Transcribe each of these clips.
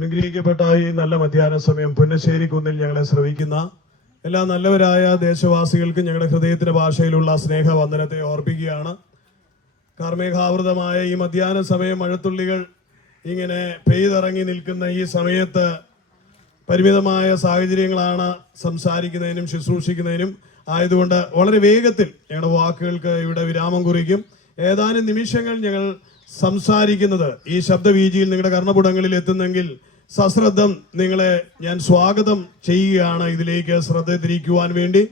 അനുഗ്രഹിക്കപ്പെട്ട ഈ നല്ല മധ്യാഹ്ന സമയം പുന്നശ്ശേരി കുന്നിൽ ഞങ്ങളെ ശ്രവിക്കുന്ന എല്ലാ നല്ലവരായ ദേശവാസികൾക്കും ഞങ്ങളുടെ ഹൃദയത്തിന്റെ ഭാഷയിലുള്ള സ്നേഹവന്ദനത്തെ ഓർപ്പിക്കുകയാണ്. കാർമേഘാവൃതമായ ഈ മധ്യാഹ്ന സമയം മഴത്തുള്ളികൾ ഇങ്ങനെ പെയ്തിറങ്ങി നിൽക്കുന്ന ഈ സമയത്ത് പരിമിതമായ സാഹചര്യങ്ങളാണ് സംസാരിക്കുന്നതിനും ശുശ്രൂഷിക്കുന്നതിനും ആയതുകൊണ്ട് വളരെ വേഗത്തിൽ ഞങ്ങളുടെ വാക്കുകൾക്ക് ഇവിടെ വിരാമം കുറിക്കും. ഏതാനും നിമിഷങ്ങൾ ഞങ്ങൾ സംസാരിക്കുന്നത് ഈ ശബ്ദവീജിയിൽ നിങ്ങളുടെ കർണപുടങ്ങളിൽ എത്തുന്നെങ്കിൽ സശ്രദ്ധം നിങ്ങളെ ഞാൻ സ്വാഗതം ചെയ്യുകയാണ് ഇതിലേക്ക് ശ്രദ്ധ തിരിക്കുവാൻ വേണ്ടി.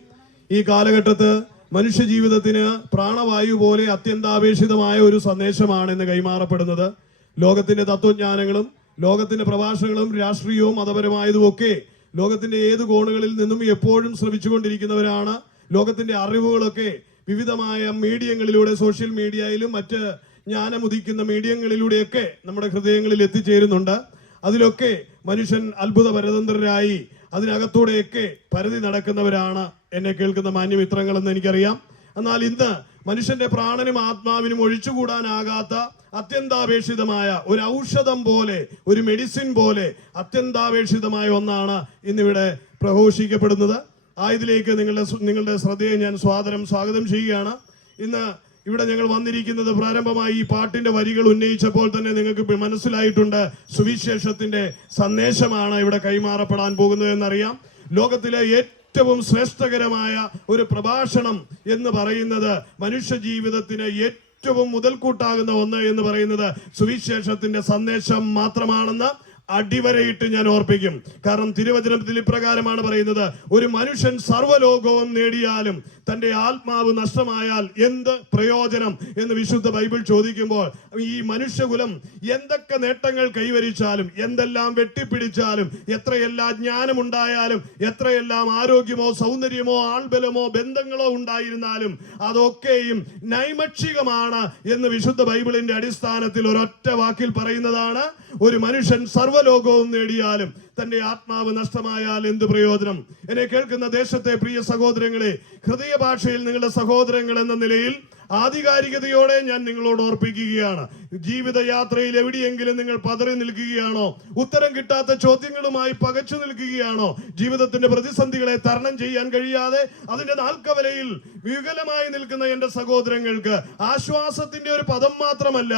ഈ കാലഘട്ടത്ത് മനുഷ്യ ജീവിതത്തിന് പ്രാണവായു പോലെ അത്യന്താപേക്ഷിതമായ ഒരു സന്ദേശമാണ് ഇന്ന് കൈമാറപ്പെടുന്നത്. ലോകത്തിന്റെ തത്വജ്ഞാനങ്ങളും ലോകത്തിന്റെ പ്രഭാഷണങ്ങളും രാഷ്ട്രീയവും മതപരമായതും ഒക്കെ ലോകത്തിന്റെ ഏത് കോണുകളിൽ നിന്നും എപ്പോഴും ശ്രമിച്ചുകൊണ്ടിരിക്കുന്നവരാണ് ലോകത്തിന്റെ അറിവുകളൊക്കെ വിവിധമായ മീഡിയങ്ങളിലൂടെ സോഷ്യൽ മീഡിയയിലും മറ്റ് ജ്ഞാനമുദിക്കുന്ന മീഡിയങ്ങളിലൂടെയൊക്കെ നമ്മുടെ ഹൃദയങ്ങളിൽ എത്തിച്ചേരുന്നുണ്ട്. അതിലൊക്കെ മനുഷ്യൻ അത്ഭുത പരതന്ത്രരായി അതിനകത്തൂടെയൊക്കെ പരതി നടക്കുന്നവരാണ്. എന്നെ കേൾക്കുന്ന മാന്യമിത്രങ്ങളെന്ന് എനിക്കറിയാം. എന്നാൽ ഇന്ന് മനുഷ്യന്റെ പ്രാണനും ആത്മാവിനും ഒഴിച്ചുകൂടാനാകാത്ത അത്യന്താപേക്ഷിതമായ ഒരു ഔഷധം പോലെ ഒരു മെഡിസിൻ പോലെ അത്യന്താപേക്ഷിതമായ ഒന്നാണ് ഇന്നിവിടെ പ്രഘോഷിക്കപ്പെടുന്നത്. ആയതിലേക്ക് നിങ്ങളുടെ നിങ്ങളുടെ ശ്രദ്ധയെ ഞാൻ സ്വാതരം സ്വാഗതം ചെയ്യുകയാണ്. ഇന്ന് ഇവിടെ ഞങ്ങൾ വന്നിരിക്കുന്നത് പ്രാരംഭമായി ഈ പാട്ടിന്റെ വരികൾ ഉന്നയിച്ചപ്പോൾ തന്നെ നിങ്ങൾക്ക് മനസ്സിലായിട്ടുണ്ട്. സുവിശേഷത്തിന്റെ സന്ദേശമാണ് ഇവിടെ കൈമാറപ്പെടാൻ പോകുന്നത് എന്നറിയാം. ലോകത്തിലെ ഏറ്റവും ശ്രേഷ്ഠകരമായ ഒരു പ്രഭാഷണം എന്ന് പറയുന്നത് മനുഷ്യ ജീവിതത്തിന് ഏറ്റവും മുതൽക്കൂട്ടാകുന്ന ഒന്ന് എന്ന് പറയുന്നത് സുവിശേഷത്തിന്റെ സന്ദേശം മാത്രമാണെന്ന് അടിവരയിട്ട് ഞാൻ ഓർപ്പിക്കും. കാരണം തിരുവചനത്തിൽ ഇപ്രകാരമാണ് പറയുന്നത് ഒരു മനുഷ്യൻ സർവലോകവും നേടിയാലും തന്റെ ആത്മാവ് നഷ്ടമായാൽ എന്ത് പ്രയോജനം? എന്ന് വിശുദ്ധ ബൈബിൾ ചോദിക്കുമ്പോൾ ഈ മനുഷ്യകുലം എന്തൊക്കെ നേട്ടങ്ങൾ കൈവരിച്ചാലും എന്തെല്ലാം വെട്ടിപ്പിടിച്ചാലും എത്രയെല്ലാം ജ്ഞാനമുണ്ടായാലും എത്രയെല്ലാം ആരോഗ്യമോ സൗന്ദര്യമോ ആൾബലമോ ബന്ധങ്ങളോ ഉണ്ടായിരുന്നാലും അതൊക്കെയും നൈമക്ഷികമാണ് എന്ന് വിശുദ്ധ ബൈബിളിന്റെ അടിസ്ഥാനത്തിൽ ഒരൊറ്റ വാക്കിൽ പറയുന്നതാണ് ഒരു മനുഷ്യൻ സർവലോകവും നേടിയാലും തന്റെ ആത്മാവ് നഷ്ടമായാൽ എന്ത് പ്രയോജനം? എന്നെ കേൾക്കുന്ന ദേശത്തെ പ്രിയ സഹോദരങ്ങളെ ഹൃദയ ഭാഷയിൽ നിങ്ങളുടെ സഹോദരങ്ങൾ എന്ന നിലയിൽ ആധികാരികതയോടെ ഞാൻ നിങ്ങളോട് ഓർപ്പിക്കുകയാണ്. ജീവിതയാത്രയിൽ എവിടെയെങ്കിലും നിങ്ങൾ പതറി നിൽക്കുകയാണോ? ഉത്തരം കിട്ടാത്ത ചോദ്യങ്ങളുമായി പകച്ചു നിൽക്കുകയാണോ? ജീവിതത്തിന്റെ പ്രതിസന്ധികളെ തരണം ചെയ്യാൻ കഴിയാതെ അതിന്റെ നാൽക്കവലയിൽ വികലമായി നിൽക്കുന്ന എന്റെ സഹോദരങ്ങൾക്ക് ആശ്വാസത്തിന്റെ ഒരു പദം മാത്രമല്ല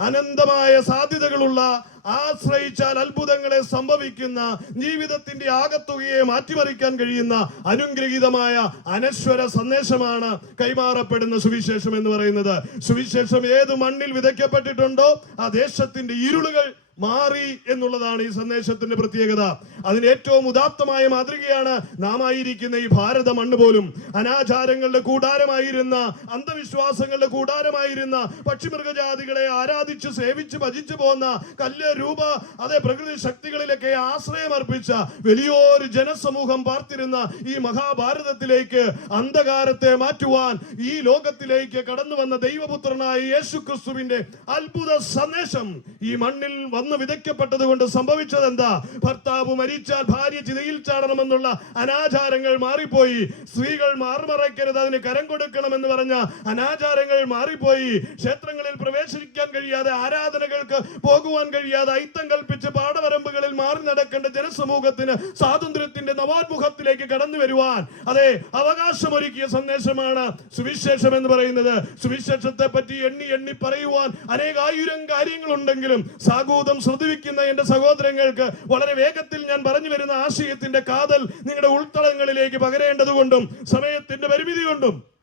അനന്തമായ സാധ്യതകളുള്ള ആശ്രയിച്ചാൽ അത്ഭുതങ്ങളെ സംഭവിക്കുന്ന ജീവിതത്തിന്റെ ആകത്തുകയെ മാറ്റിമറിക്കാൻ കഴിയുന്ന അനുഗ്രഹീതമായ അനശ്വര സന്ദേശമാണ് കൈമാറപ്പെടുന്ന സുവിശേഷം എന്ന് പറയുന്നത്. സുവിശേഷം ഏത് മണ്ണിൽ വിതയ്ക്കപ്പെട്ടിട്ടുണ്ടോ ആ ദേശത്തിന്റെ ഇരുളുകൾ മാറി എന്നുള്ളതാണ് ഈ സന്ദേശത്തിന്റെ പ്രത്യേകത. അതിന് ഏറ്റവും ഉദാത്തമായ മാതൃകയാണ് നാം ആയിരിക്കുന്ന ഈ ഭാരത മണ്ണ് പോലും. അനാചാരങ്ങളുടെ കൂടാരമായിരുന്ന അന്ധവിശ്വാസങ്ങളുടെ കൂടാരമായിരുന്ന പക്ഷിമൃഗജാതികളെ ആരാധിച്ച് സേവിച്ച് ഭജിച്ചു പോന്ന കല്ല് രൂപ അതേ പ്രകൃതി ശക്തികളിലൊക്കെ ആശ്രയം അർപ്പിച്ച വലിയൊരു ജനസമൂഹം പാർത്തിരുന്ന ഈ മഹാഭാരതത്തിലേക്ക് അന്ധകാരത്തെ മാറ്റുവാൻ ഈ ലോകത്തിലേക്ക് കടന്നു വന്ന ദൈവപുത്രനായ യേശു ക്രിസ്തുവിന്റെ അത്ഭുത സന്ദേശം ഈ മണ്ണിൽ വന്ന് വിതയ്ക്കപ്പെട്ടത് കൊണ്ട് സംഭവിച്ചത് എന്താ ഭർത്താവ് മരിച്ചാൽ ഭാര്യ ചിതയിൽ ചാടണമെന്നുള്ള അനാചാരങ്ങൾ മാറിപ്പോയി. സ്ത്രീകൾ മാറുമറയ്ക്കരുത് അതിന് കരം കൊടുക്കണമെന്ന് പറഞ്ഞ അനാചാരങ്ങൾ മാറിപ്പോയി. ക്ഷേത്രങ്ങളിൽ പ്രവേശിക്കാൻ കഴിയാതെ ആരാധനകൾക്ക് പോകുവാൻ കഴിയാതെ ഐത്തം കൽപ്പിച്ച് പാടവരമ്പുകളിൽ മാറി നടക്കേണ്ട ജനസമൂഹത്തിന് സ്വാതന്ത്ര്യത്തിന്റെ നവാത്മുഖത്തിലേക്ക് കടന്നു വരുവാൻ. അതെ അവകാശമൊരുക്കിയ സന്ദേശമാണ് സുവിശേഷം എന്ന് പറയുന്നത്. സുവിശേഷത്തെ പറ്റി എണ്ണി എണ്ണി പറയുവാൻ അനേകായിരം കാര്യങ്ങളുണ്ടെങ്കിലും സാഗൂതം ശ്രദ്ധിക്കുന്ന എന്റെ സഹോദരങ്ങൾക്ക് വളരെ വേഗത്തിൽ ഞാൻ പറഞ്ഞു വരുന്ന ആശയത്തിന്റെ കാതൽ നിങ്ങളുടെ ഉൾത്തളങ്ങളിലേക്ക് പകരേണ്ടതുകൊണ്ടും സമയത്തിന്റെ പരിമിതി കൊണ്ടും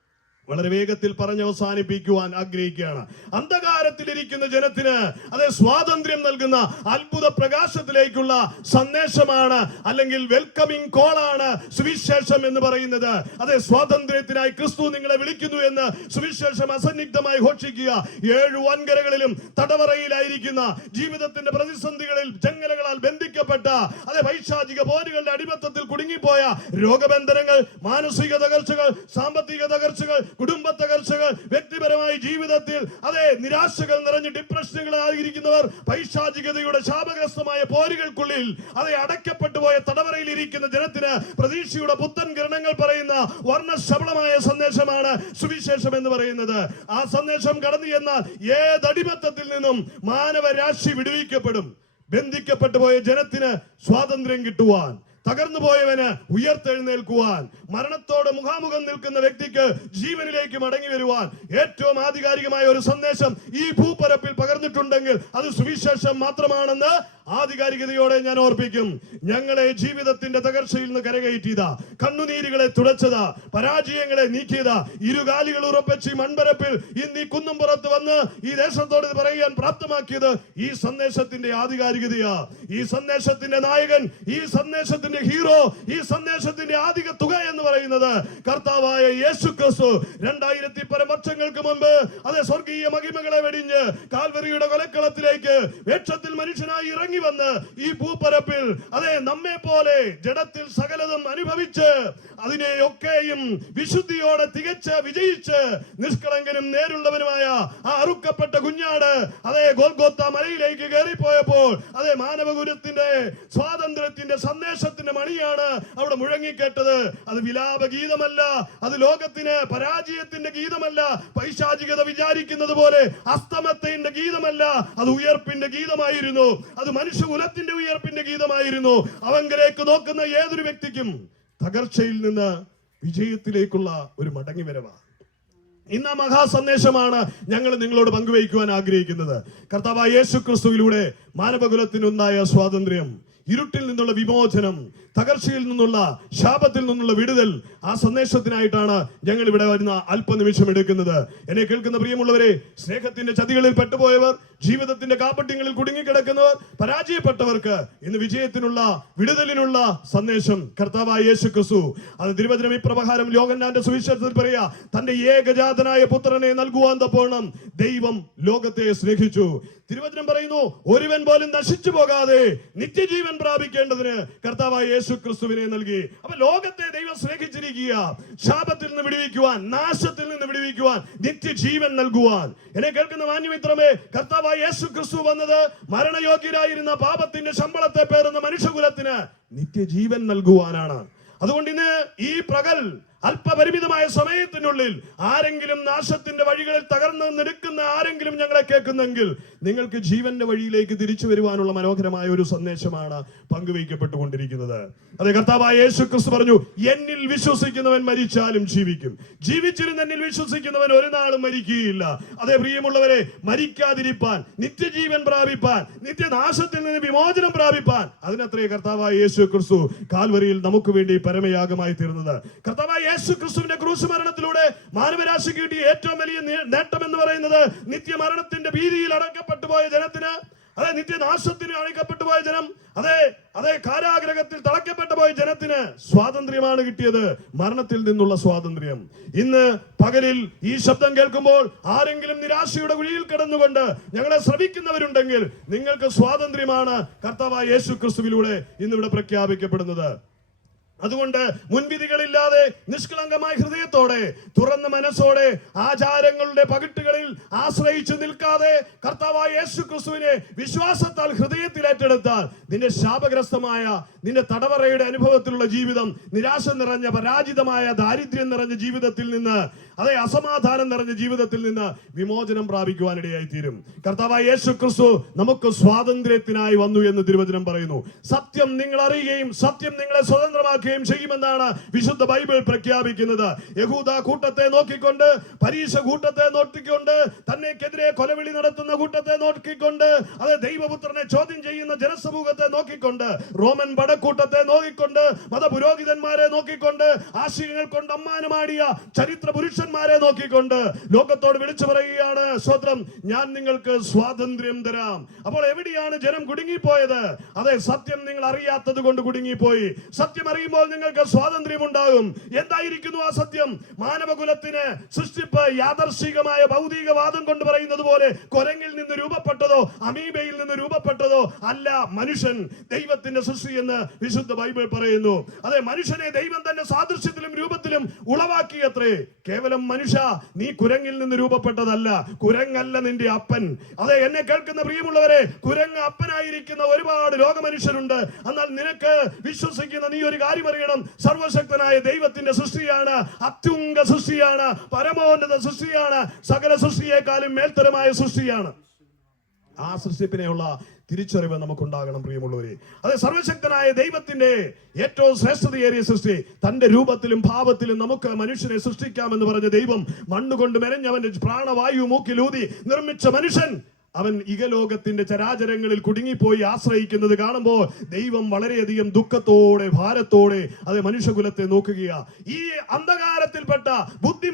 വളരെ വേഗത്തിൽ പറഞ്ഞ് അവസാനിപ്പിക്കുവാൻ ആഗ്രഹിക്കുകയാണ്. അന്ധകാരത്തിലിരിക്കുന്ന ജനത്തിന് അതെ സ്വാതന്ത്ര്യം നൽകുന്ന അത്ഭുത പ്രകാശത്തിലേക്കുള്ള സന്ദേശമാണ് അല്ലെങ്കിൽ വെൽക്കമിംഗ് ആണ് സുവിശേഷം എന്ന് പറയുന്നത്. അതെ സ്വാതന്ത്ര്യത്തിനായി ക്രിസ്തു നിങ്ങളെ വിളിക്കുന്നു എന്ന് സുവിശേഷം അസന്നിഗ്ധമായി ഘോഷിക്കുക. ഏഴ് വൻകരകളിലും തടവറയിലായിരിക്കുന്ന ജീവിതത്തിന്റെ പ്രതിസന്ധികളിൽ ജങ്ങലകളാൽ ബന്ധിക്കപ്പെട്ട അതെ വൈശാചിക പോരുകളുടെ അടിമത്തത്തിൽ കുടുങ്ങിപ്പോയ രോഗബന്ധനങ്ങൾ മാനസിക തകർച്ചകൾ സാമ്പത്തിക തകർച്ചകൾ കുടുംബ തകർച്ചകൾ വ്യക്തിപരമായ ജീവിതത്തിൽ അതെ നിരാശകൾ നിറഞ്ഞ് ഡിപ്രഷനുകളായിരിക്കുന്നവർ പൈശാചികതയുടെ ശാപഗ്രസ്തമായ പോരുകൾക്കുള്ളിൽ അതെ അടയ്ക്കപ്പെട്ടു പോയ തടവറയിൽ ഇരിക്കുന്ന ജനത്തിന് പ്രതീക്ഷയുടെ പുത്തൻ കിരണങ്ങൾ പറയുന്ന വർണശബളമായ സന്ദേശമാണ് സുവിശേഷം എന്ന് പറയുന്നത്. ആ സന്ദേശം കടന്നു ചെന്നാൽ ഏതടിമത്തത്തിൽ നിന്നും മാനവരാശി വിടുവിക്കപ്പെടും. ബന്ധിക്കപ്പെട്ടു പോയ ജനത്തിന് സ്വാതന്ത്ര്യം കിട്ടുവാൻ. തകർന്നു പോയവന് ഉയർത്തെഴുന്നേൽക്കുവാൻ മരണത്തോട് മുഖാമുഖം നിൽക്കുന്ന വ്യക്തിക്ക് ജീവനിലേക്ക് മടങ്ങി വരുവാൻ ഏറ്റവും ആധികാരികമായ ഒരു സന്ദേശം ഈ ഭൂപരപ്പിൽ പകർന്നിട്ടുണ്ടെങ്കിൽ അത് സുവിശേഷം മാത്രമാണെന്ന് ആധികാരികതയോടെ ഞാൻ ഓർപ്പിക്കും ഞങ്ങളെ ജീവിതത്തിന്റെ തകർച്ചയിൽ നിന്ന് കരകയറ്റിയത. കണ്ണുനീരുകളെ തുടച്ചത. പരാജയങ്ങളെ നീക്കിയത. ഇരുകാലികൾ ഉറപ്പിച്ച് മൺപരപ്പിൽ ഇന്ന് ഈ കുന്നും പുറത്ത് വന്ന് ഈ ദേശത്തോട് പറയാൻ പ്രാപ്തമാക്കിയത് ഈ സന്ദേശത്തിന്റെ ആധികാരികതയാ. ഈ സന്ദേശത്തിന്റെ നായകൻ ഈ സന്ദേശത്തിന്റെ ഹീറോ ഈ സന്ദേശത്തിന്റെ ആധിക തുക എന്ന് പറയുന്നത് കർത്താവായ യേശു ക്രിസ്തു രണ്ടായിരത്തി പരം വർഷങ്ങൾക്ക് മുമ്പ് അതെ സ്വർഗീയ മഹിമകളെ വെടിഞ്ഞ് കാൽവരിയുടെ കൊലക്കളത്തിലേക്ക് വേക്ഷത്തിൽ മനുഷ്യനായി ഇറങ്ങി വന്ന് ഈ ഭൂപരപ്പിൽ അതെ നമ്മെ പോലെ ജഡത്തിൽ സകലതും അനുഭവിച്ച് അതിനെയൊക്കെയും വിശുദ്ധിയോടെ തികച്ച് വിജയിച്ച് നിഷ്കളങ്കനും നേരുള്ളവനുമായ ആ അറുക്കപ്പെട്ട കുഞ്ഞാട് അതേ ഗോൽഗോത്ത മലയിലേക്ക് കയറിപ്പോയപ്പോൾ അതേ മാനവകുലത്തിന്റെ സ്വാതന്ത്ര്യത്തിന്റെ സന്ദേശത്തിന്റെ മണിയാണ് അവിടെ മുഴങ്ങിക്കേട്ടത്. അത് വിലാപ ഗീതമല്ല അത് ലോകത്തിന് പരാജയത്തിന്റെ ഗീതമല്ല പൈശാചികത വിചാരിക്കുന്നത് പോലെ അസ്തമത്തിന്റെ ഗീതമല്ല അത് ഉയർപ്പിന്റെ ഗീതമായിരുന്നു. അത് മനുഷ്യകുലത്തിന്റെ ഉയർപ്പിന്റെ ഗീതമായിരുന്നു. അവങ്കലേക്ക് നോക്കുന്ന ഏതൊരു വ്യക്തിക്കും തകർച്ചയിൽ നിന്ന് വിജയത്തിലേക്കുള്ള ഒരു മടങ്ങിവരവാണ് ഇന്ന മഹാസന്ദേശമാണ് ഞങ്ങൾ നിങ്ങളോട് പങ്കുവയ്ക്കുവാൻ ആഗ്രഹിക്കുന്നത്. കർത്താവ് യേശു ക്രിസ്തുവിലൂടെ മാനവകുലത്തിനുണ്ടായ സ്വാതന്ത്ര്യം ഇരുട്ടിൽ നിന്നുള്ള വിമോചനം തകർച്ചയിൽ നിന്നുള്ള ശാപത്തിൽ നിന്നുള്ള വിടുതൽ ആ സന്ദേശത്തിനായിട്ടാണ് ഞങ്ങൾ ഇവിടെ വരുന്ന അല്പനിമിഷം എടുക്കുന്നത്. എന്നെ കേൾക്കുന്ന പ്രിയമുള്ളവരെ സ്നേഹത്തിന്റെ ചതികളിൽ പെട്ടുപോയവർ ജീവിതത്തിന്റെ കാപ്പട്യങ്ങളിൽ കുടുങ്ങിക്കിടക്കുന്നവർ പരാജയപ്പെട്ടവർക്ക് ഇന്ന് വിജയത്തിനുള്ള വിടുതലിനുള്ള സന്ദേശം കർത്താവായ യേശു ക്രിസ്തു അത് തിരുവചനം ഇപ്രകാരം ലോകന്നാന്റെ സുവിശേഷത്തിൽ പറയാ തന്റെ ഏകജാതനായ പുത്രനെ നൽകുവാൻ തപ്പോണം ദൈവം ലോകത്തെ സ്നേഹിച്ചു. തിരുവചനം പറയുന്നു ഒരുവൻ പോലും നശിച്ചു പോകാതെ നിത്യജീവൻ പ്രാപിക്കേണ്ടതിന് കർത്താവായ യേശു ക്രിസ്തുവിനെ നൽകി. അപ്പൊ ലോകത്തെ ദൈവം സ്നേഹിച്ചിരിക്കുക ശാപത്തിൽ നിന്ന് വിടുവിക്കുവാൻ നാശത്തിൽ നിന്ന് വിടുവിക്കുവാൻ നിത്യജീവൻ നൽകുവാൻ. എന്നെ കേൾക്കുന്ന മാന്യമിത്രമേ കർത്താവായ യേശു ക്രിസ്തു വന്നത് മരണയോഗ്യരായിരുന്ന പാപത്തിന്റെ ശമ്പളത്തെ പേറുന്ന മനുഷ്യകുലത്തിന് നിത്യജീവൻ നൽകുവാനാണ്. അതുകൊണ്ട് ഇന്ന് ഈ പ്രകൽ അല്പപരിമിതമായ സമയത്തിനുള്ളിൽ ആരെങ്കിലും നാശത്തിന്റെ വഴികളിൽ തകർന്ന് നിൽക്കുന്ന ആരെങ്കിലും ഞങ്ങളെ കേൾക്കുന്നെങ്കിൽ നിങ്ങൾക്ക് ജീവന്റെ വഴിയിലേക്ക് തിരിച്ചു വരുവാനുള്ള മനോഹരമായ ഒരു സന്ദേശമാണ് പങ്കുവയ്ക്കപ്പെട്ടുകൊണ്ടിരിക്കുന്നത്. അതെ കർത്താവായ യേശു ക്രിസ്തു പറഞ്ഞു എന്നിൽ വിശ്വസിക്കുന്നവൻ മരിച്ചാലും ജീവിക്കും. ജീവിച്ചിരുന്ന എന്നിൽ വിശ്വസിക്കുന്നവൻ ഒരു നാളും മരിക്കുകയില്ല. അതേ പ്രിയമുള്ളവരെ മരിക്കാതിരിപ്പാൻ നിത്യജീവൻ പ്രാപിപ്പാൻ നിത്യനാശത്തിൽ നിന്ന് വിമോചനം പ്രാപിപ്പാൻ അതിനത്രേ കർത്താവായ യേശു ക്രിസ്തു കാൽവരിയിൽ നമുക്ക് വേണ്ടി പരമയാഗമായി തീർന്നത്. കർത്താവായ യേശു ക്രിസ്തുവിന്റെ ക്രൂശ് മരണത്തിലൂടെ മാനവരാശി കിട്ടിയ ഏറ്റവും വലിയ നേട്ടം എന്ന് പറയുന്നത് നിത്യമരണത്തിന്റെ ഭീതിയിൽ അടക്കപ്പെട്ടു പോയ ജനത്തിന് അതെ നിത്യനാശത്തിന് അണിക്കപ്പെട്ടു പോയ ജനം അതെ അതെ കാരാഗ്രഹത്തിൽ തളയ്ക്കപ്പെട്ടു പോയ ജനത്തിന് സ്വാതന്ത്ര്യമാണ് കിട്ടിയത് മരണത്തിൽ നിന്നുള്ള സ്വാതന്ത്ര്യം. ഇന്ന് പകലിൽ ഈ ശബ്ദം കേൾക്കുമ്പോൾ ആരെങ്കിലും നിരാശയുടെ കുഴിയിൽ കിടന്നുകൊണ്ട് ഞങ്ങളെ ശ്രമിക്കുന്നവരുണ്ടെങ്കിൽ നിങ്ങൾക്ക് സ്വാതന്ത്ര്യമാണ് കർത്താവായ യേശു ക്രിസ്തുവിലൂടെ ഇന്നിവിടെ പ്രഖ്യാപിക്കപ്പെടുന്നത്. അതുകൊണ്ട് മുൻവിധികളില്ലാതെ നിഷ്കളങ്കമായ ഹൃദയത്തോടെ തുറന്ന മനസ്സോടെ ആചാരങ്ങളുടെ പകിട്ടുകളിൽ ആശ്രയിച്ചു നിൽക്കാതെ കർത്താവായ യേശു ക്രിസ്തുവിനെ വിശ്വാസത്താൽ ഹൃദയത്തിൽ ഏറ്റെടുത്താൽ നിന്റെ ശാപഗ്രസ്തമായ നിന്റെ തടവറയുടെ അനുഭവത്തിലുള്ള ജീവിതം നിരാശ നിറഞ്ഞ പരാജിതമായ ദാരിദ്ര്യം നിറഞ്ഞ ജീവിതത്തിൽ നിന്ന് അതെ അസമാധാനം നിറഞ്ഞ ജീവിതത്തിൽ നിന്ന് വിമോചനം പ്രാപിക്കുവാനിടയായി തീരും കർത്താവായ യേശു ക്രിസ്തു നമുക്ക് സ്വാതന്ത്ര്യത്തിനായി വന്നു എന്ന് തിരുവചനം പറയുന്നു. സത്യം നിങ്ങൾ അറിയുകയും സത്യം നിങ്ങളെ സ്വതന്ത്രമാക്കുകയും ചെയ്യുമെന്നാണ് വിശുദ്ധ ബൈബിൾ പ്രഖ്യാപിക്കുന്നത്. യഹൂദ കൂട്ടത്തെ നോക്കിക്കൊണ്ട് പരീക്ഷ കൂട്ടത്തെ നോക്കിക്കൊണ്ട് തന്നെക്കെതിരെ കൊലവിളി നടത്തുന്ന കൂട്ടത്തെ നോക്കിക്കൊണ്ട് അത് ദൈവപുത്രനെ ചോദ്യം ചെയ്യുന്ന ജനസമൂഹത്തെ നോക്കിക്കൊണ്ട് റോമൻ പടക്കൂട്ടത്തെ നോക്കിക്കൊണ്ട് മതപുരോഹിതന്മാരെ നോക്കിക്കൊണ്ട് ആശയങ്ങൾ കൊണ്ട് അമ്മാനമാടിയ ചരിത്ര പുരുഷന്മാരെ നോക്കിക്കൊണ്ട് ലോകത്തോട് വിളിച്ചു പറയുകയാണ് സ്വത്രം ഞാൻ നിങ്ങൾക്ക് സ്വാതന്ത്ര്യം തരാം. അപ്പോൾ എവിടെയാണ് ജനം കുടുങ്ങിപ്പോയത്? അതെ സത്യം നിങ്ങൾ അറിയാത്തത് കൊണ്ട് കുടുങ്ങിപ്പോയി. സത്യം അറിയുമ്പോൾ നിങ്ങൾക്ക് സ്വാതന്ത്ര്യം ഉണ്ടാകും. എന്തായിരിക്കുന്നു ആ സത്യം? മാനവകുലത്തിന് സൃഷ്ടിപ്പ് യാദർശികമായ ഭൗതികവാദം കൊണ്ട് പറയുന്നത് പോലെ കൊരങ്ങിൽ നിന്ന് രൂപപ്പെട്ടതോ അമീബയിൽ നിന്ന് രൂപപ്പെട്ടതോ അല്ല മനുഷ്യൻ ദൈവത്തിന്റെ സൃഷ്ടി എന്ന് വിശുദ്ധ ബൈബിൾ പറയുന്നു. അതെ മനുഷ്യനെ ദൈവം തന്നെ സാദൃശ്യത്തിലും രൂപത്തിലും ഉളവാക്കിയത്രേ. കേവലം മനുഷ്യ നീ കുരങ്ങിൽ നിന്ന് രൂപപ്പെട്ടതല്ല. കുരങ്ങല്ല നിന്റെ അപ്പൻ. അതെ എന്നെ കേൾക്കുന്ന പ്രിയമുള്ളവരെ കുരങ്ങ് അപ്പനായിരിക്കുന്ന ഒരുപാട് ലോകമനുഷ്യരുണ്ട്. എന്നാൽ നിനക്ക് വിശ്വസിക്കുന്ന നീ ഒരു കാര്യം അറിയണം. സർവശക്തനായ ദൈവത്തിന്റെ സൃഷ്ടിയാണ് അത്യുംഗ സൃഷ്ടിയാണ് പരമോന്നത സൃഷ്ടിയാണ് സകല സൃഷ്ടിയെക്കാളും മേൽത്തരമായ സൃഷ്ടിയാണ്. ആ സൃഷ്ടിപ്പിനെയുള്ള തിരിച്ചറിവ് നമുക്കുണ്ടാകണം പ്രിയമുള്ളവരെ. അതെ സർവശക്തനായ ദൈവത്തിന്റെ ഏറ്റവും ശ്രേഷ്ഠതയേറിയ സൃഷ്ടി തന്റെ രൂപത്തിലും ഭാവത്തിലും നമുക്ക് മനുഷ്യനെ സൃഷ്ടിക്കാമെന്ന് പറഞ്ഞ ദൈവം മണ്ണുകൊണ്ട് മെനഞ്ഞവന്റെ പ്രാണവായു മൂക്കിലൂതി നിർമ്മിച്ച മനുഷ്യൻ അവൻ ഇകലോകത്തിന്റെ ചരാചരങ്ങളിൽ കുടുങ്ങിപ്പോയി ആശ്രയിക്കുന്നത് കാണുമ്പോൾ ദൈവം വളരെയധികം ദുഃഖത്തോടെ ഭാരത്തോടെ അത് മനുഷ്യകുലത്തെ നോക്കുകയാ. ഈ അന്ധകാരത്തിൽപ്പെട്ട ബുദ്ധി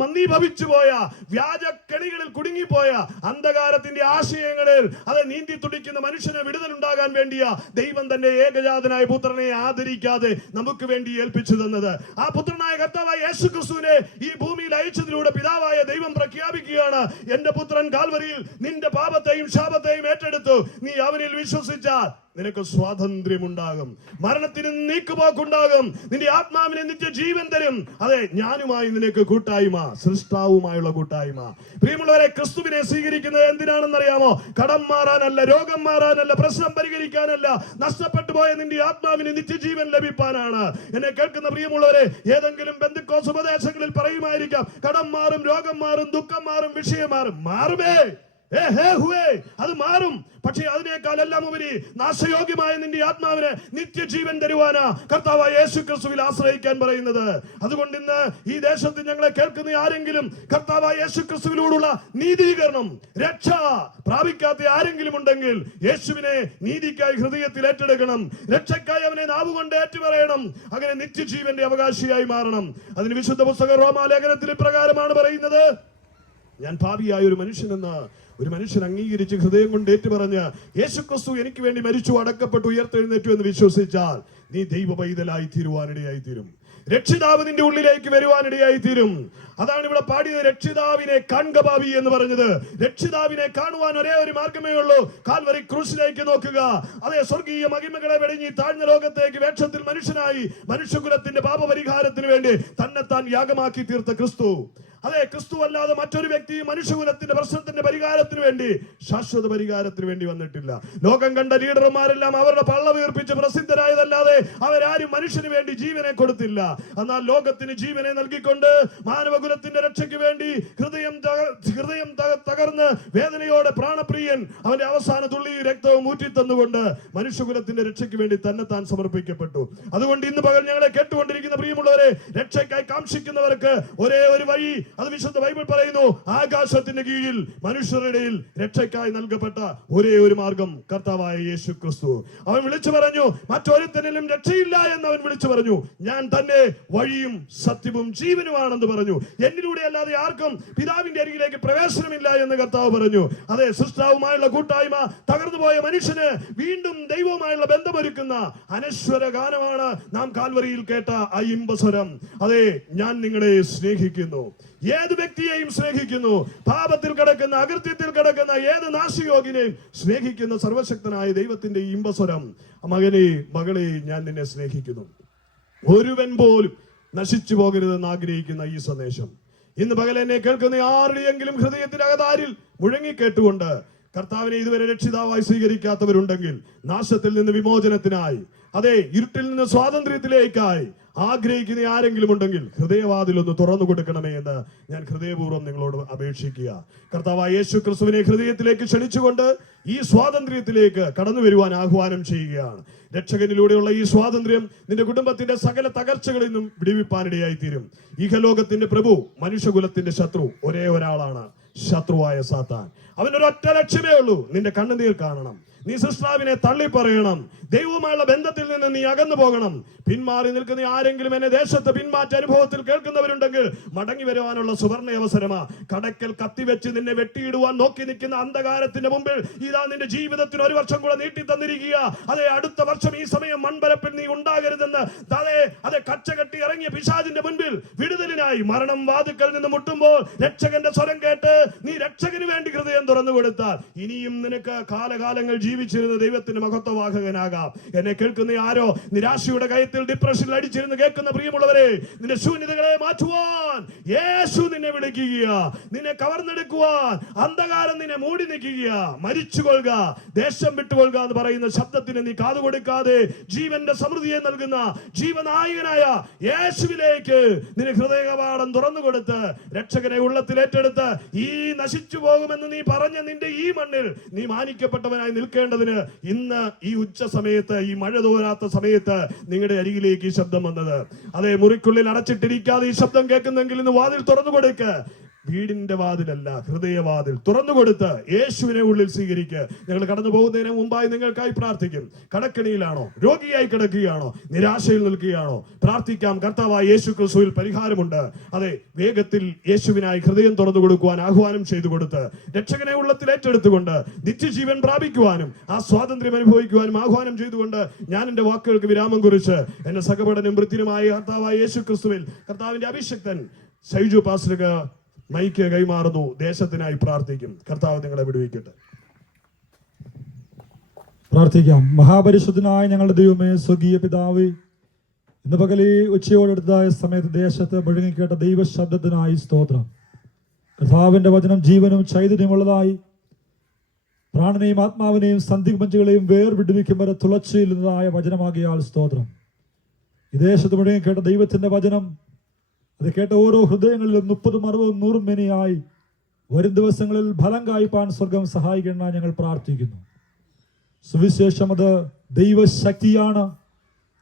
മന്ദീഭവിച്ചു പോയ വ്യാജ കെണികളിൽ കുടുങ്ങിപ്പോയ അന്ധകാരത്തിന്റെ ആശയങ്ങളിൽ അത് നീന്തി തുടിക്കുന്ന മനുഷ്യന് വിടുതലുണ്ടാകാൻ വേണ്ടിയ ദൈവം തന്റെ ഏകജാതനായ പുത്രനെ ആദരിക്കാതെ നമുക്ക് വേണ്ടി ഏൽപ്പിച്ചു തന്നത്. ആ പുത്രനായ കർത്താവായ യേശു ക്രിസ്തുവിനെ ഈ ഭൂമിയിൽ അയച്ചതിലൂടെ പിതാവായ ദൈവം പ്രഖ്യാപിക്കുകയാണ് എന്റെ പുത്രൻ കാൽവരിയിൽ നിന്റെ പാപത്തെയും ശാപത്തെയും ഏറ്റെടുത്തു. നീ അവനിൽ വിശ്വസിച്ചാൽ നിനക്ക് സ്വാതന്ത്ര്യമുണ്ടാകും. മരണത്തിന് നീക്കുപോക്കുണ്ടാകും. നിന്റെ ആത്മാവിനെ നിത്യ ജീവൻ തരും. അതെ ഞാനുമായി നിനക്ക് കൂട്ടായ്മ സൃഷ്ടാവുമായുള്ള കൂട്ടായ്മ. പ്രിയമുള്ളവരെ ക്രിസ്തുവിനെ സ്വീകരിക്കുന്നത് എന്തിനാണെന്നറിയാമോ? കടം മാറാനല്ല രോഗം മാറാനല്ല പ്രശ്നം പരിഹരിക്കാനല്ല. നഷ്ടപ്പെട്ടു പോയ നിന്റെ ആത്മാവിന് നിത്യജീവൻ ലഭിക്കാനാണ് എന്നെ കേൾക്കുന്ന പ്രിയമുള്ളവരെ ഏതെങ്കിലും ബന്ധുക്കോസ് ഉപദേശങ്ങളിൽ പറയുമായിരിക്കാം കടം മാറും രോഗം മാറും ദുഃഖം മാറും വിഷയം മാറും. മാറുമേ. അത് മാറും. പക്ഷേ അതിനേക്കാളെല്ലാം ഉപരി നാശയോഗ്യമായ നിന്റെ ആത്മാവിന് നിത്യജീവൻ തരുവാനാ കർത്താവ് യേശു ക്രിസ്തുവിൽ ആശ്രയിക്കാൻ പറയുന്നത്. അതുകൊണ്ട് ഇന്ന് ഈ ദേശത്ത് ഞങ്ങളെ കേൾക്കുന്ന ആരെങ്കിലും കർത്താവ് യേശു ക്രിസ്തുവിലൂടുള്ള നീതീകരണം രക്ഷ പ്രാപിക്കാത്ത ആരെങ്കിലും ഉണ്ടെങ്കിൽ യേശുവിനെ നീതിക്കായി ഹൃദയത്തിൽ ഏറ്റെടുക്കണം. രക്ഷയ്ക്കായി അവനെ നാവുകൊണ്ട് ഏറ്റുപറയണം. അങ്ങനെ നിത്യജീവന്റെ അവകാശിയായി മാറണം. അതിന് വിശുദ്ധ പുസ്തക റോമാലേഖനത്തിൽ പ്രകാരമാണ് പറയുന്നത്. ഞാൻ ഭാവിയായ ഒരു മനുഷ്യനെന്ന് ഒരു മനുഷ്യൻ അംഗീകരിച്ച് ഹൃദയം കൊണ്ട് ഏറ്റുപറഞ്ഞ് യേശു ക്രിസ്തു എനിക്ക് വേണ്ടി മരിച്ചു അടക്കപ്പെട്ടു ഉയർത്തെഴുന്നേറ്റു എന്ന് വിശ്വസിച്ചാൽ നീ ദൈവ പൈതലായി തീരുവാനിടയായി തീരും രക്ഷിതാവ് നിന്റെ ഉള്ളിലേക്ക് വരുവാനിടയായി തീരും അതാണ് ഇവിടെ പാടിയത് രക്ഷിതാവിനെ കാണുക ഭാവി എന്ന് പറഞ്ഞത്. രക്ഷിതാവിനെ കാണുവാൻ ഒരേ ഒരു മാർഗമേ ഉള്ളൂ. കാൽവരി ക്രൂശിലേക്ക് നോക്കുക. അതേ സ്വർഗീയ മഹിമകളെ വെടിഞ്ഞി താഴ്ന്ന ലോകത്തേക്ക് വേഷത്തിൽ മനുഷ്യനായി മനുഷ്യകുലത്തിന്റെ പാപപരിഹാരത്തിന് വേണ്ടി തന്നെത്താൻ യാഗമാക്കി തീർത്ത ക്രിസ്തു. അതെ ക്രിസ്തു അല്ലാതെ മറ്റൊരു വ്യക്തി മനുഷ്യകുലത്തിന്റെ പ്രശ്നത്തിന്റെ പരിഹാരത്തിന് വേണ്ടി ശാശ്വത പരിഹാരത്തിന് വേണ്ടി വന്നിട്ടില്ല. ലോകം കണ്ട ലീഡർമാരെല്ലാം അവരുടെ പള്ള വീർപ്പിച്ച് പ്രസിദ്ധരായതല്ലാതെ അവരാരും മനുഷ്യന് വേണ്ടി ജീവനെ കൊടുത്തില്ല. എന്നാൽ ലോകത്തിന് ജീവനെ നൽകിക്കൊണ്ട് മാനവകുലത്തിന്റെ രക്ഷയ്ക്ക് വേണ്ടി ഹൃദയം ഹൃദയം തകർന്ന് വേദനയോടെ പ്രാണപ്രിയൻ അവന്റെ അവസാന തുള്ളി രക്തവും ഊറ്റിത്തന്നുകൊണ്ട് മനുഷ്യകുലത്തിന്റെ രക്ഷയ്ക്ക് വേണ്ടി തന്നെ താൻ സമർപ്പിക്കപ്പെട്ടു. അതുകൊണ്ട് ഇന്ന് പകൽ ഞങ്ങളെ കേട്ടുകൊണ്ടിരിക്കുന്ന പ്രിയമുള്ളവരെ രക്ഷയ്ക്കായി കാക്ഷിക്കുന്നവർക്ക് ഒരേ ഒരു വഴി അത് വിശുദ്ധ ബൈബിൾ പറയുന്നു ആകാശത്തിന്റെ കീഴിൽ മനുഷ്യരുടെയിൽ രക്ഷയ്ക്കായി നൽകപ്പെട്ട ഒരേ ഒരു മാർഗം കർത്താവായ യേശു ക്രിസ്തു. അവൻ വിളിച്ചു പറഞ്ഞു മറ്റൊരുത്തനിലും രക്ഷയില്ല എന്ന് അവൻ വിളിച്ചു പറഞ്ഞു. ഞാൻ തന്നെ വഴിയും സത്യവും ജീവനുമാണെന്ന് പറഞ്ഞു. എന്നിലൂടെ അല്ലാതെ ആർക്കും പിതാവിന്റെ അരികിലേക്ക് പ്രവേശനമില്ല എന്ന് കർത്താവ് പറഞ്ഞു. അതെ സൃഷ്ടാവുമായുള്ള കൂട്ടായ്മ തകർന്നുപോയ മനുഷ്യന് വീണ്ടും ദൈവവുമായുള്ള ബന്ധമൊരുക്കുന്ന അനശ്വര ഗാനമാണ് നാം കാൽവരിയിൽ കേട്ട ആ അതെ ഞാൻ നിങ്ങളെ സ്നേഹിക്കുന്നു. ഏത് വ്യക്തിയെയും സ്നേഹിക്കുന്നു. പാപത്തിൽ കിടക്കുന്ന അകൃത്യത്തിൽ കിടക്കുന്ന ഏത് നാശയോഗിനെയും സ്നേഹിക്കുന്ന സർവശക്തനായ ദൈവത്തിന്റെ ഇമ്പസ്വരം. മകനെ മകളെ ഞാൻ നിന്നെ സ്നേഹിക്കുന്നു. ഒരുവൻ പോലും നശിച്ചു പോകരുതെന്ന് ആഗ്രഹിക്കുന്ന ഈ സന്ദേശം. ഇന്ന് പകൽ എന്നെ കേൾക്കുന്ന ആരുടെയെങ്കിലും ഹൃദയത്തിനകതാരിൽ മുഴങ്ങി കേട്ടുകൊണ്ട് കർത്താവിനെ ഇതുവരെ രക്ഷിതാവായി സ്വീകരിക്കാത്തവരുണ്ടെങ്കിൽ നാശത്തിൽ നിന്ന് വിമോചനത്തിനായി അതെ ഇരുട്ടിൽ നിന്ന് സ്വാതന്ത്ര്യത്തിലേക്കായി ആഗ്രഹിക്കുന്ന ആരെങ്കിലും ഉണ്ടെങ്കിൽ ഹൃദയവാതിൽ ഒന്ന് തുറന്നു കൊടുക്കണമേ എന്ന് ഞാൻ ഹൃദയപൂർവം നിങ്ങളോട് അപേക്ഷിക്കുക. കർത്താവ് യേശു ക്രിസ്തുവിനെ ഹൃദയത്തിലേക്ക് ക്ഷണിച്ചുകൊണ്ട് ഈ സ്വാതന്ത്ര്യത്തിലേക്ക് കടന്നു വരുവാൻ ആഹ്വാനം ചെയ്യുകയാണ്. രക്ഷകനിലൂടെയുള്ള ഈ സ്വാതന്ത്ര്യം നിന്റെ കുടുംബത്തിന്റെ സകല തകർച്ചകളിൽ നിന്നും വിടിവിപ്പാനിടയായി തീരും ഇഹലോകത്തിന്റെ പ്രഭു മനുഷ്യകുലത്തിന്റെ ശത്രു ഒരേ ഒരാളാണ് ശത്രുവായ സാത്താൻ. അവനൊരൊറ്റ ലക്ഷ്യമേ ഉള്ളൂ. നിന്റെ കണ്ണുനീർ കാണണം. നീ സൃഷ്ടാവിനെ തള്ളിപ്പറയണം. ദൈവവുമായുള്ള ബന്ധത്തിൽ നിന്ന് നീ അകന്നു പോകണം. പിന്മാറി നിൽക്കുന്ന ആരെങ്കിലും എന്നെ ദേശത്ത് പിന്മാറ്റ അനുഭവത്തിൽ കേൾക്കുന്നവരുണ്ടെങ്കിൽ മടങ്ങി വരുവാനുള്ള സുവർണ അവസരമാ. കടക്കൽ കത്തിവെച്ച് നിന്നെ വെട്ടിയിടുവാൻ നോക്കി നിൽക്കുന്ന അന്ധകാരത്തിന്റെ മുമ്പിൽ ഇതാ നിന്റെ ജീവിതത്തിന് ഒരു വർഷം കൂടെ നീട്ടി തന്നിരിക്കുക. അതെ അടുത്ത വർഷം ഈ സമയം മൺപരപ്പിൽ നീ ഉണ്ടാകരുതെന്ന്. അതെ അതെ കച്ചകെട്ടി ഇറങ്ങിയ പിശാചിന്റെ മുൻപിൽ വിടുതലിനായി മരണം വാതുക്കൽ നിന്ന് മുട്ടുമ്പോൾ രക്ഷകന്റെ സ്വരം കേട്ട് നീ രക്ഷകന് വേണ്ടി ഹൃദയം തുറന്നു കൊടുത്താൽ ഇനിയും നിനക്ക് കാലകാലങ്ങൾ ജീവിച്ചിരുന്ന ദൈവത്തിന്റെ മഹത്വവാഹകനാകാം. എന്നെ കേൾക്കുന്ന ആരോ? നിരാശയുടെ കയത്തിൽ ഡിപ്രഷനിൽ അടിച്ചിരുന്ന് കേൾക്കുന്ന പ്രിയമുള്ളവരെ നിന്റെ ശൂന്യതകളെ മാറ്റുവാൻ യേശു നിന്നെ വിളിക്കുക. നിന്നെ കവർന്നെടുക്കുവാൻ അന്ധകാരം നിന്നെ മൂടി നിൽക്കുക. മരിച്ചുകൊള്ളുക ദേശം വിട്ടുകൊള്ളുക എന്ന് പറയുന്ന ശബ്ദത്തിന് നീ കാതുകൊടുക്കാതെ ജീവന്റെ സമൃദ്ധിയെ നൽകുന്ന ജീവനായകനായ യേശുവിലേക്ക് നിന്റെ ഹൃദയകവാടം തുറന്നു കൊടുത്ത് രക്ഷകനെ ഉള്ളത്തിൽ ഏറ്റെടുത്ത് ഈ നശിച്ചു പോകുമെന്ന് നീ പറഞ്ഞ നിന്റെ ഈ മണ്ണിൽ നീ മാനിക്കപ്പെട്ടവനായി നിൽക്കേണ്ടതിന് ഇന്ന് ഈ ഉച്ച സമയത്ത് ഈ മഴ തോരാത്ത സമയത്ത് നിങ്ങളുടെ അരികിലേക്ക് ഈ ശബ്ദം വന്നത്. അതെ മുറിക്കുള്ളിൽ അടച്ചിട്ടിരിക്കാതെ ഈ ശബ്ദം കേൾക്കുന്നെങ്കിൽ ഇന്ന് വാതിൽ തുറന്നു കൊടുക്ക് വീടിന്റെ വാതിലല്ല ഹൃദയവാതിൽ. തുറന്നു കൊടുത്ത് യേശുവിനെ ഉള്ളിൽ സ്വീകരിക്കുക ഞങ്ങൾ കടന്നു പോകുന്നതിന് മുമ്പായി നിങ്ങൾക്കായി പ്രാർത്ഥിക്കും. കടക്കണിയിലാണോ? രോഗിയായി കിടക്കുകയാണോ? നിരാശയിൽ നിൽക്കുകയാണോ? പ്രാർത്ഥിക്കാം. കർത്താവായ യേശു ക്രിസ്തുവിൽ പരിഹാരമുണ്ട്. അതെ വേഗത്തിൽ യേശുവിനായി ഹൃദയം തുറന്നു കൊടുക്കുവാൻ ആഹ്വാനം ചെയ്തു കൊടുത്ത് രക്ഷകനെ ഉള്ളത്തിൽ ഏറ്റെടുത്തുകൊണ്ട് നിത്യജീവൻ പ്രാപിക്കുവാനും ആ സ്വാതന്ത്ര്യം അനുഭവിക്കുവാനും ആഹ്വാനം ചെയ്തുകൊണ്ട് ഞാൻ എന്റെ വാക്കുകൾക്ക് വിരാമം കുറിച്ച് എന്റെ സഹപടനും വൃത്തിനുമായ കർത്താവായ യേശു ക്രിസ്തുവിൽ കർത്താവിന്റെ അഭിഷക്തൻ സൈജു പാസ്ലിക മൈക്ക് കൈമാറുന്നു. ദേശത്തിനായി പ്രാർത്ഥിക്കും. കർത്താവ് നിങ്ങളെ വിടുവിക്കട്ടെ. പ്രാർത്ഥിക്കാം. മഹാപരിശുദ്ധനായ ഞങ്ങളുടെ ദൈവമേ സ്വകീയ പിതാവ് ഇന്ന് പകലി ഉച്ചയോടെടുത്തായ സമയത്ത് ദേശത്ത് മുഴങ്ങിക്കേട്ട ദൈവശബ്ദത്തിനായി സ്തോത്രം. കർത്താവിന്റെ വചനം ജീവനും ചൈതന്യമുള്ളതായി പ്രാണനെയും ആത്മാവിനെയും സന്ധിപഞ്ചുകളെയും വേർവിടുവിക്കും വരെ തുളച്ചില്ലുന്നതായ വചനമാകിയാൽ സ്തോത്രം. ഈ ദേശത്ത് മുഴങ്ങിക്കേട്ട ദൈവത്തിന്റെ വചനം അത് കേട്ട ഓരോ ഹൃദയങ്ങളിലും മുപ്പതും അറുപതും നൂറും മെനിയായി വരും ദിവസങ്ങളിൽ ഫലം കായ്പാൻ സ്വർഗം സഹായിക്കണം ഞങ്ങൾ പ്രാർത്ഥിക്കുന്നു. സുവിശേഷം അത് ദൈവശക്തിയാണ്.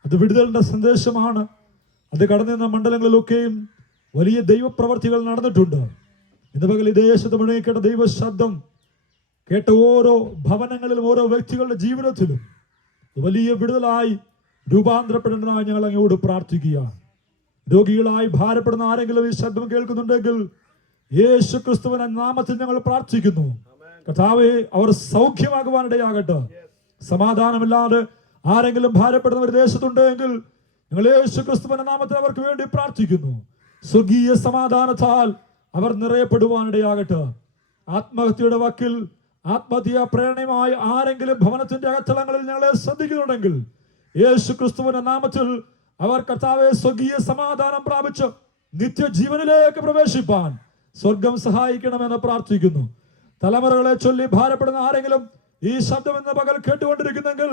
അത് വിടുതലിന്റെ സന്ദേശമാണ്. അത് കടന്നു നിന്ന മണ്ഡലങ്ങളിലൊക്കെയും വലിയ ദൈവപ്രവർത്തികൾ നടന്നിട്ടുണ്ട്. ഇന്ന് പകൽ ഈ ദേശത്ത് മുഴുവൻ കേട്ട ദൈവശബ്ദം കേട്ട ഓരോ ഭവനങ്ങളിലും ഓരോ വ്യക്തികളുടെ ജീവിതത്തിലും വലിയ വിടുതലായി രൂപാന്തരപ്പെടേണ്ടതായി ഞങ്ങൾ അങ്ങോട്ട് പ്രാർത്ഥിക്കുകയാണ്. രോഗികളായി ഭാരപ്പെടുന്ന ആരെങ്കിലും ഈ ശബ്ദം കേൾക്കുന്നുണ്ടെങ്കിൽ യേശു ക്രിസ്തുവിന്റെ നാമത്തിൽ ഞങ്ങൾ പ്രാർത്ഥിക്കുന്നു. കർത്താവെ അവർ സൗഖ്യമാകുവാനിടയാകട്ടെ. സമാധാനമില്ലാതെ ആരെങ്കിലും ഭാരപ്പെടുന്ന ഒരു ദേശത്തുണ്ടെങ്കിൽ ഞങ്ങൾ യേശു ക്രിസ്തുവിന്റെ നാമത്തിൽ അവർക്ക് വേണ്ടി പ്രാർത്ഥിക്കുന്നു. സ്വർഗീയ സമാധാനത്താൽ അവർ നിറയപ്പെടുവാനിടയാകട്ടെ. ആത്മഹത്യയുടെ വക്കിൽ ആത്മഹത്യ പ്രേരണയുമായി ആരെങ്കിലും ഭവനത്തിന്റെ അകത്തളങ്ങളിൽ ഞങ്ങളെ ശ്രദ്ധിക്കുന്നുണ്ടെങ്കിൽ യേശു ക്രിസ്തുവിന്റെ നാമത്തിൽ അവർ കർത്താവെ സ്വർഗീയ സമാധാനം പ്രാപിച്ച് നിത്യജീവനിലേക്ക് പ്രവേശിപ്പാൻ സ്വർഗം സഹായിക്കണമെന്ന് പ്രാർത്ഥിക്കുന്നു. തലമുറകളെ ചൊല്ലി ഭാരപ്പെടുന്ന ആരെങ്കിലും ഈ ശബ്ദം എന്ന പകൽ കേട്ടുകൊണ്ടിരിക്കുന്നെങ്കിൽ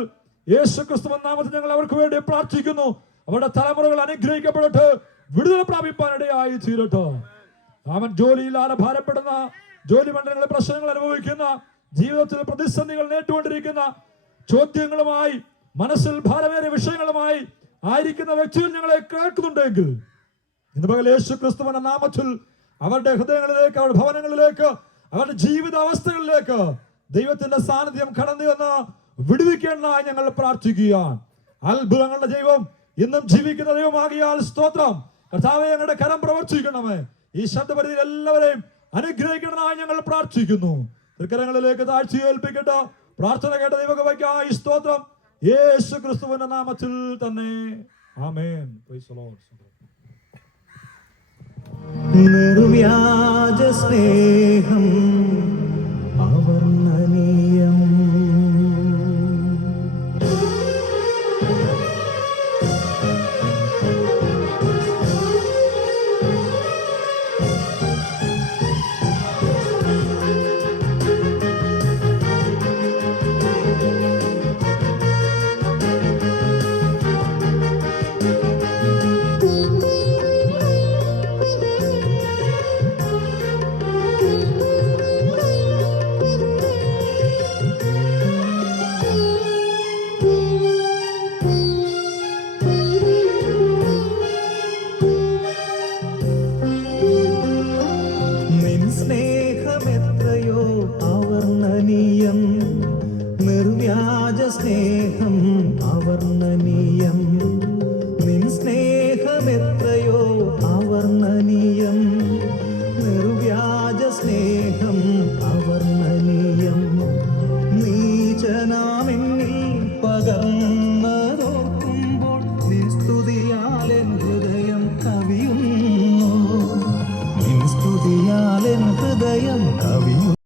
യേശു ക്രിസ്തു നാമത്തിൽ ഞങ്ങൾ അവർക്ക് വേണ്ടി പ്രാർത്ഥിക്കുന്നു. അവരുടെ തലമുറകൾ അനുഗ്രഹിക്കപ്പെടട്ടെ വിടുതൽ പ്രാപിപ്പാൻ ഇടയായി തീരട്ടെ. അവൻ ജോലിയില്ലാതെ ഭാരപ്പെടുന്ന ജോലി മണ്ഡലങ്ങളിൽ പ്രശ്നങ്ങൾ അനുഭവിക്കുന്ന ജീവിതത്തിൽ പ്രതിസന്ധികൾ നേട്ടുകൊണ്ടിരിക്കുന്ന ചോദ്യങ്ങളുമായി മനസ്സിൽ ഭാരമേറിയ വിഷയങ്ങളുമായി ആയിരിക്കുന്ന വ്യക്തിയിൽ ഞങ്ങളെ കേൾക്കുന്നുണ്ടെങ്കിൽ ഇന്ന് പകൽ യേശു ക്രിസ്തുവിന്റെ നാമത്തിൽ അവരുടെ ഹൃദയങ്ങളിലേക്ക് അവരുടെ ഭവനങ്ങളിലേക്ക് അവരുടെ ജീവിത അവസ്ഥകളിലേക്ക് ദൈവത്തിന്റെ സാന്നിധ്യം കടന്നു വന്ന് വിടുവിക്കേണ്ടതായി ഞങ്ങൾ പ്രാർത്ഥിക്കുകയാണ്. അത്ഭുതങ്ങളുടെ ദൈവം ഇന്നും ജീവിക്കുന്ന ദൈവമാകിയാൽ സ്തോത്രം. കർത്താവെ ഞങ്ങളുടെ കരം പ്രവർത്തിക്കണമേ. ഈ ശബ്ദപരിധിയിൽ എല്ലാവരെയും അനുഗ്രഹിക്കണമായി ഞങ്ങൾ പ്രാർത്ഥിക്കുന്നു. തൃക്കരങ്ങളിലേക്ക് താഴ്ച ഏൽപ്പിക്കട്ടെ. പ്രാർത്ഥന കേട്ട ദൈവകവയ്ക്കായി സ്തോത്രം. യേശു ക്രിസ്തുവിന്റെ നാമത്തിൽ തന്നെ ആമേൻ. നിർവ്യാജ സ്നേഹം